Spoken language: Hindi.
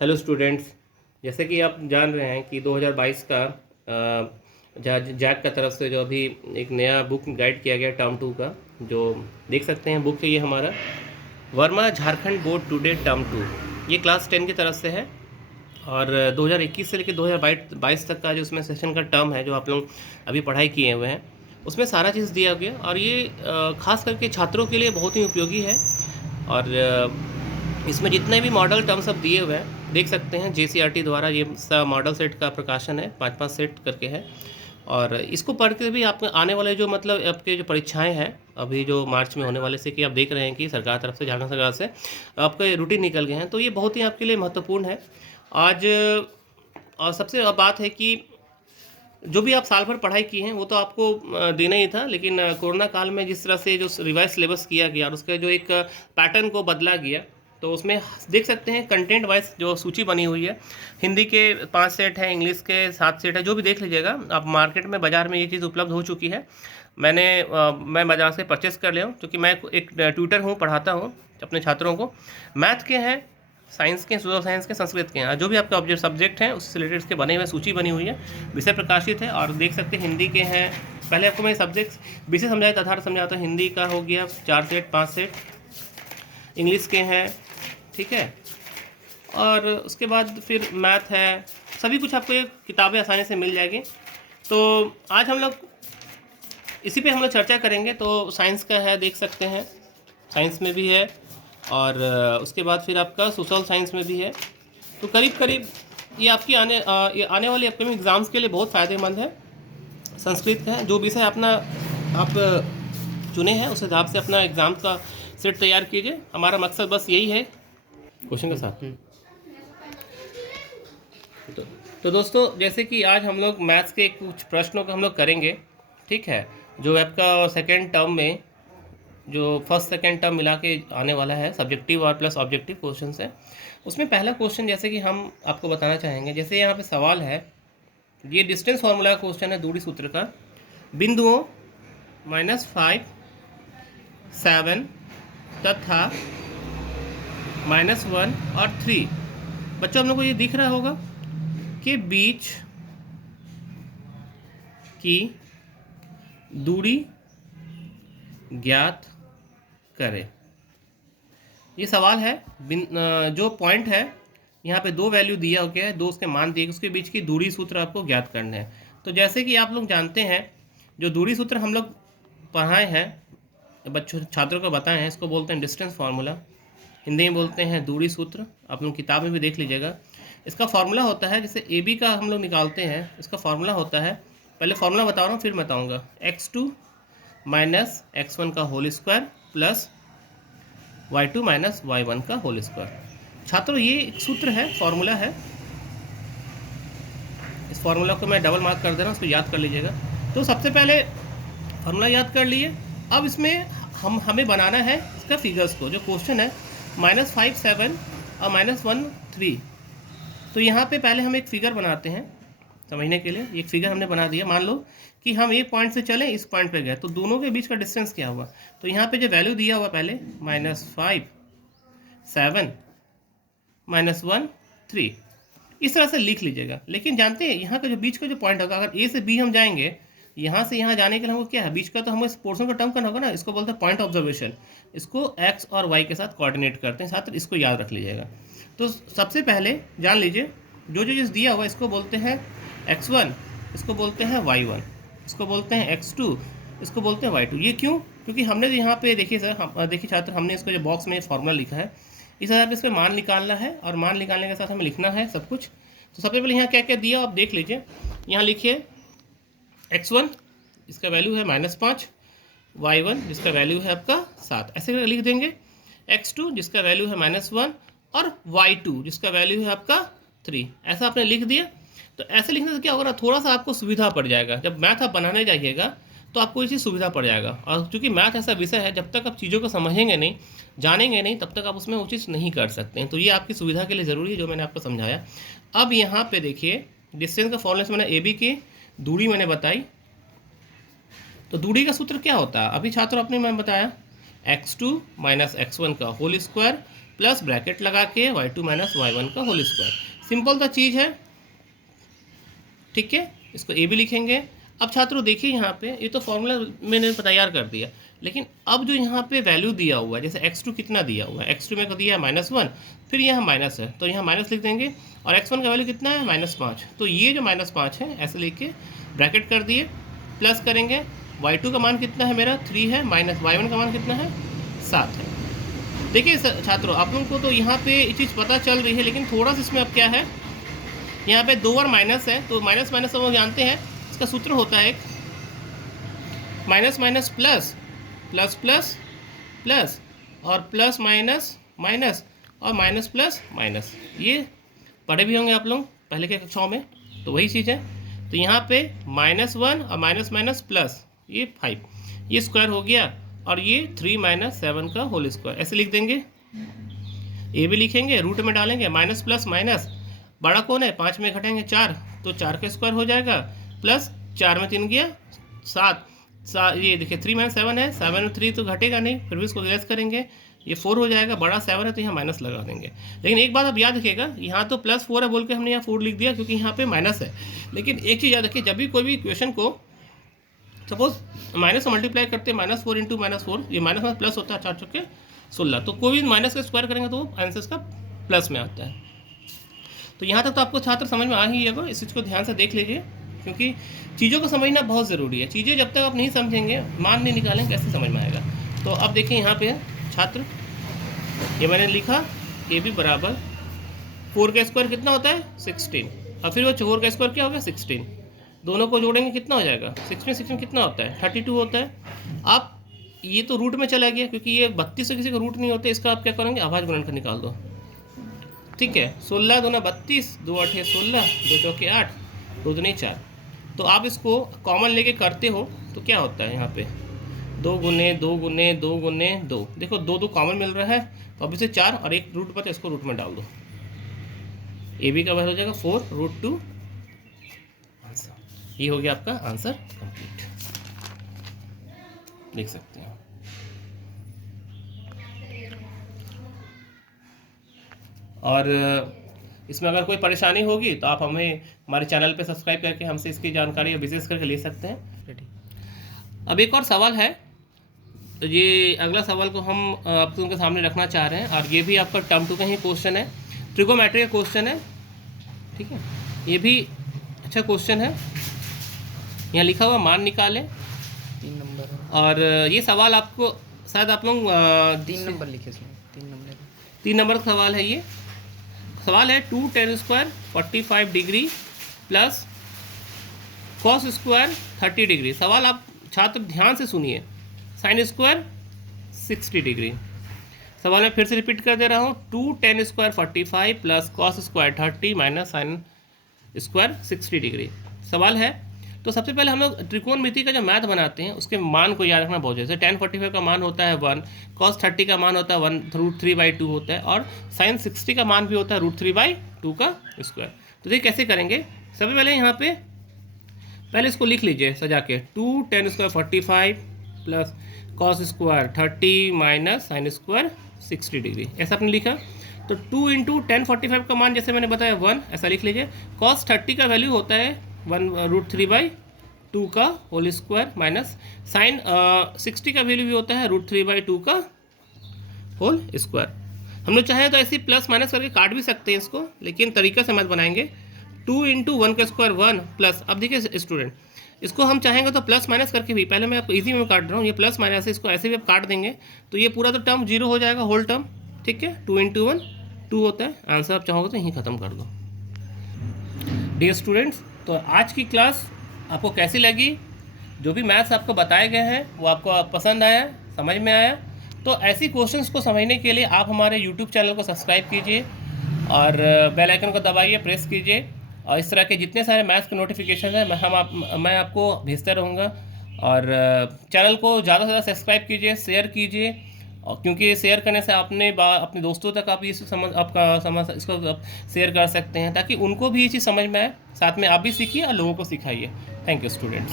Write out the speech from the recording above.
Hello students. जैसे कि आप जान रहे हैं कि 2022 का जैक का तरफ से जो अभी एक नया बुक गाइड किया गया टर्म 2 का, जो देख सकते हैं बुक है ये हमारा Verma Jharkhand board today term 2। ये क्लास 10 की तरफ से है और 2021 से लेकर 2022 तक का जो उसमें सेशन का टर्म है जो आप लोग अभी पढ़ाई किए हुए हैं उसमें सारा चीज़ दिया गया और ये खास करके छात्रों के लिए बहुत ही उपयोगी है। और इसमें जितने भी मॉडल टर्म्स अब दिए हुए हैं देख सकते हैं JCRT द्वारा ये सब मॉडल सेट का प्रकाशन है, 5-5 सेट करके है। और इसको पढ़ के भी आप आने वाले जो मतलब आपके जो परीक्षाएं हैं अभी जो मार्च में होने वाले से कि आप देख रहे हैं कि सरकार तरफ से, झारखंड सरकार से आपके रूटीन निकल गए हैं, तो ये बहुत ही आपके लिए महत्वपूर्ण है आज। और सबसे बात है कि जो भी आप साल भर पढ़ाई की हैं वो तो आपको देना ही था, लेकिन कोरोना काल में जिस तरह से जो रिवाइज सिलेबस किया गया और उसका जो एक पैटर्न को बदला गया, तो उसमें देख सकते हैं कंटेंट वाइज जो सूची बनी हुई है। हिंदी के 5 सेट हैं, इंग्लिश के 7 सेट है, जो भी देख लीजिएगा आप। मार्केट में बाज़ार में ये चीज़ उपलब्ध हो चुकी है। मैं बाज़ार से परचेस कर लिया हूँ क्योंकि मैं एक ट्यूटर हूँ, पढ़ाता हूँ अपने छात्रों को। मैथ के हैं, साइंस के, सोशल साइंस के, संस्कृत के हैं, जो भी आपका ऑब्जेक्ट सब्जेक्ट हैं उससे रिलेटेड इसके बने हुए सूची बनी हुई है, विषय प्रकाशित है। और देख सकते हैं हिंदी के हैं, पहले आपको मैं सब्जेक्ट विषय समझाया था, आधार समझाता हूँ। हिंदी का हो गया 4 सेट 5 सेट, इंग्लिश के हैं, ठीक है। और उसके बाद फिर मैथ है, सभी कुछ आपको ये किताबें आसानी से मिल जाएगी। तो आज हम लोग इसी पे हम लोग चर्चा करेंगे। तो साइंस का है, देख सकते हैं साइंस में भी है, और उसके बाद फिर आपका सोशल साइंस में भी है। तो करीब करीब ये आपकी ये आने वाली अपकमिंग एग्ज़ाम्स के लिए बहुत फ़ायदेमंद है। संस्कृत का है, जो विषय अपना आप चुने हैं उस हिसाब से अपना एग्ज़ाम का सेट तैयार कीजिए। हमारा मकसद बस यही है क्वेश्चन के साथ। तो दोस्तों, जैसे कि आज हम लोग मैथ्स के कुछ प्रश्नों को हम लोग करेंगे, ठीक है, जो आपका सेकेंड टर्म में जो फर्स्ट सेकेंड टर्म मिला के आने वाला है, सब्जेक्टिव और प्लस ऑब्जेक्टिव क्वेश्चन है। उसमें पहला क्वेश्चन जैसे कि हम आपको बताना चाहेंगे, जैसे यहाँ पे सवाल है, ये डिस्टेंस फार्मूला का क्वेश्चन है, दूरी सूत्र का। बिंदुओं -5, 7 तथा -1 और 3, बच्चों हम लोग को ये दिख रहा होगा के बीच की दूरी ज्ञात करें। ये सवाल है। जो पॉइंट है यहाँ पे 2 वैल्यू दिया गया है, 2 उसके मान दिए, उसके बीच की दूरी सूत्र आपको ज्ञात करना है। तो जैसे कि आप लोग जानते हैं, जो दूरी सूत्र हम लोग पढ़ाए हैं, बच्चों छात्रों को बताए हैं, इसको बोलते हैं डिस्टेंस फार्मूला, हिंदी में बोलते हैं दूरी सूत्र। आप लोग किताब में भी देख लीजिएगा। इसका फार्मूला होता है, जैसे AB का हम लोग निकालते हैं, इसका फार्मूला होता है, पहले फार्मूला बता रहा हूँ फिर बताऊँगा, x2 माइनस x1 का whole square plus y2 minus y1 का होल स्क्वायर। छात्रों ये एक सूत्र है, फार्मूला है। इस फार्मूला को मैं डबल मार्क कर दे रहा हूँ, उसको याद कर लीजिएगा। तो सबसे पहले फार्मूला याद कर लिए। अब इसमें हमें बनाना है इसका फिगर्स को, जो क्वेश्चन है -5, 7 और -1, 3। तो यहाँ पे पहले हम एक फिगर बनाते हैं समझने के लिए। एक फिगर हमने बना दिया। मान लो कि हम एक पॉइंट से चले, इस पॉइंट पे गए, तो दोनों के बीच का डिस्टेंस क्या हुआ। तो यहाँ पे जो वैल्यू दिया हुआ पहले -5, 7, -1, 3, इस तरह से लिख लीजिएगा। लेकिन जानते हैं यहाँ का जो बीच का जो पॉइंट होगा, अगर A से B हम जाएंगे, यहाँ से यहाँ जाने के लिए हमको क्या है, बीच का तो हमें इस पोर्शन का टर्म करना होगा ना। इसको बोलते हैं पॉइंट ऑब्जर्वेशन। इसको x और y के साथ कोऑर्डिनेट करते हैं, साथ इसको याद रख लीजिएगा। तो सबसे पहले जान लीजिए, जो जो चीज़ दिया हुआ इसको बोलते हैं x1, इसको बोलते हैं y1, इसको बोलते हैं x2, इसको बोलते हैं y2। ये क्यों? क्योंकि हमने यहाँ पे देखिए सर, देखिए छात्र, हमने इसको जो बॉक्स में फार्मूला लिखा है, इस आधार पर इस पर मान निकालना है, और मान निकालने के साथ हमें लिखना है सब कुछ। तो सबसे पहले यहाँ क्या क्या दिया आप देख लीजिए। यहाँ लिखिए x1, इसका वैल्यू है -5, y1 जिसका वैल्यू है आपका 7, ऐसे लिख देंगे। x2 जिसका वैल्यू है -1 और y2 जिसका वैल्यू है आपका 3, ऐसा आपने लिख दिया। तो ऐसे लिखने से क्या होगा ना, थोड़ा सा आपको सुविधा पड़ जाएगा। जब मैथ आप बनाने जाइएगा तो आपको ये चीज़ सुविधा पड़ जाएगा। और क्योंकि मैथ ऐसा विषय है, जब तक आप चीज़ों को समझेंगे नहीं, जानेंगे नहीं, तब तक आप उसमें वो चीज़ नहीं कर सकते हैं। तो ये आपकी सुविधा के लिए ज़रूरी है, जो मैंने आपको समझाया। अब यहाँ पे देखिए, डिस्टेंस का फॉर्मूला से मैंने AB की दूरी मैंने बताई। तो दूरी का सूत्र क्या होता है, अभी छात्रों अपने मैं बताया x2 माइनस x1 का होल स्क्वायर प्लस ब्रैकेट लगा के y2 माइनस y1 का होल स्क्वायर। सिंपल सा चीज़ है, ठीक है। इसको ए भी लिखेंगे। अब छात्रों देखिए यहाँ पे ये तो फॉर्मूला मैंने तैयार कर दिया, लेकिन अब जो यहाँ पे वैल्यू दिया हुआ है, जैसे x2 कितना दिया हुआ है, x2 में को दिया है -1, फिर यहाँ माइनस है तो यहाँ माइनस लिख देंगे, और x1 का वैल्यू कितना है -5, तो ये जो -5 है ऐसे लिख के ब्रैकेट कर दिए, प्लस करेंगे y2 का मान कितना है मेरा 3 है, माइनस y1 का मान कितना है 7 है। देखिए छात्रों आप लोगों को तो यहाँ पे ये चीज़ पता चल रही है, लेकिन थोड़ा सा इसमें अब क्या है, यहाँ पे 2 बार माइनस है, तो माइनस माइनस हम लोग जानते हैं इसका सूत्र होता है एक minus minus plus, plus plus plus, और प्लस माइनस माइनस, और माइनस प्लस माइनस। ये पढ़े भी होंगे आप लोग पहले के कक्षाओं में, तो वही चीज़ है। तो यहाँ पे -1 और माइनस माइनस प्लस, ये 5, ये स्क्वायर हो गया, और ये 3 माइनस 7 का होल स्क्वायर, ऐसे लिख देंगे। ये भी लिखेंगे, रूट में डालेंगे, माइनस प्लस माइनस, बड़ा कौन है 5 में घटेंगे 4, तो 4 का स्क्वायर हो जाएगा, प्लस 4 में 3 गया 7, ये देखिए 3 माइनस 7 है, 7 में 3 तो घटेगा नहीं, फिर भी इसको लेस करेंगे, ये 4 हो जाएगा, बड़ा 7 है तो यहाँ माइनस लगा देंगे। लेकिन एक बात आप याद रखिएगा, यहाँ तो +4 है बोल के हमने यहाँ 4 लिख दिया क्योंकि यहाँ पे माइनस है, लेकिन एक चीज़ याद रखिए, जब भी कोई भी इक्वेशन को सपोज माइनस से मल्टीप्लाई करते हैं, -4 इंटू -4, ये माइनस में प्लस होता है, 4 चौके 16, तो कोई भी माइनस का स्क्वायर करेंगे तो आंसर इसका प्लस में आता है। तो यहाँ तक तो आपको छात्र समझ में आ ही जाएगा, इस चीज़ को ध्यान से देख लीजिए, क्योंकि चीज़ों को समझना बहुत ज़रूरी है। चीज़ें जब तक आप नहीं समझेंगे, मान नहीं निकालेंगे, कैसे समझ में आएगा। तो अब देखिए यहाँ पे छात्र, ये मैंने लिखा ए बी बराबर 4 का स्क्वायर कितना होता है 16, और फिर वो 4 का स्क्वायर क्या हो गया 16, दोनों को जोड़ेंगे कितना हो जाएगा 16 कितना होता है 32 होता है। आप ये तो रूट में चला गया, क्योंकि ये 32 से किसी का रूट नहीं होता, इसका आप क्या करेंगे अभाज्य गुणनखंड निकाल दो, ठीक है। 16 दूना 32, 2 8 16, 2 चौके 8, 2 दूनी 4। तो आप इसको कॉमन लेके करते हो तो क्या होता है यहाँ पे 2 गुने 2 गुने 2 गुने 2, देखो 2 2 कॉमन मिल रहा है, तो अब इसे 4 और एक रूट बचा, इसको रूट में डाल दो, ए बी का वैल्यू हो जाएगा 4√2 आंसर। ये हो गया आपका आंसर कंप्लीट, देख सकते हैं। और इसमें अगर कोई परेशानी होगी तो आप हमें हमारे चैनल पे सब्सक्राइब करके हमसे इसकी जानकारी विशेष करके ले सकते हैं। अब एक और सवाल है, तो ये अगला सवाल को हम आप लोगों के सामने रखना चाह रहे हैं, और ये भी आपका टर्म 2 का ही क्वेश्चन है, ट्रिगोमेट्री का क्वेश्चन है, ठीक है। ये भी अच्छा क्वेश्चन है, यहाँ लिखा हुआ मान निकालें 3 नंबर, और ये सवाल आपको शायद आप लोग 3 नंबर लिखे इसमें, 3 नंबर का सवाल है। ये सवाल है 2 tan square 45 degree plus cos square 30 degree. सवाल आप छात्र ध्यान से सुनिए, साइन स्क्वायर 60 डिग्री। सवाल मैं फिर से रिपीट कर दे रहा हूँ, 2 tan square 45 plus cos square 30 minus sine square 60 degree. सवाल है, तो सबसे पहले हम लोग त्रिकोणमिति का जो मैथ बनाते हैं उसके मान को याद रखना बहुत जैसे tan 45 का मान होता है 1, cos 30 का मान होता है 1√3/2 होता है, और sin 60 का मान भी होता है √3/2 का स्क्वायर। तो देखिए कैसे करेंगे, सबसे पहले यहाँ पे पहले इसको लिख लीजिए सजा के, 2 tan square 45 plus cos square 30 minus sine square 60 degree, ऐसा आपने लिखा। तो 2 इंटू tan 45 का मान जैसे मैंने बताया 1, ऐसा लिख लीजिए। cos 30 का वैल्यू होता है 1√3/2 का होल स्क्वायर, माइनस साइन 60 का वैल्यू भी होता है √3/2 का होल स्क्वायर। हम लोग चाहें तो ऐसे प्लस माइनस करके काट भी सकते हैं इसको, लेकिन तरीका से मत बनाएंगे। 2 इंटू 1 का स्क्वायर 1 प्लस, अब देखिए स्टूडेंट, इसको हम चाहेंगे तो प्लस माइनस करके भी, पहले मैं आपको इजी में काट रहा हूँ, ये प्लस माइनस है, इसको ऐसे भी आप काट देंगे तो ये पूरा तो टर्म 0 हो जाएगा, होल टर्म, ठीक है। 2 इंटू 1 2 होता है, आंसर आप चाहोगे तो यहीं ख़त्म कर दो। डियर स्टूडेंट्स, तो आज की क्लास आपको कैसी लगी, जो भी मैथ्स आपको बताए गए हैं वो आपको पसंद आया, समझ में आया? तो ऐसी क्वेश्चंस को समझने के लिए आप हमारे यूट्यूब चैनल को सब्सक्राइब कीजिए और बेल आइकन को दबाइए, प्रेस कीजिए, और इस तरह के जितने सारे मैथ्स के नोटिफिकेशन हैं मैं आपको भेजता रहूँगा। और चैनल को ज़्यादा से ज़्यादा सब्सक्राइब कीजिए, शेयर कीजिए, और क्योंकि शेयर करने से अपने दोस्तों तक आप इसको आप शेयर कर सकते हैं, ताकि उनको भी ये चीज़ समझ में आए, साथ में आप भी सीखिए और लोगों को सिखाइए। Thank you students.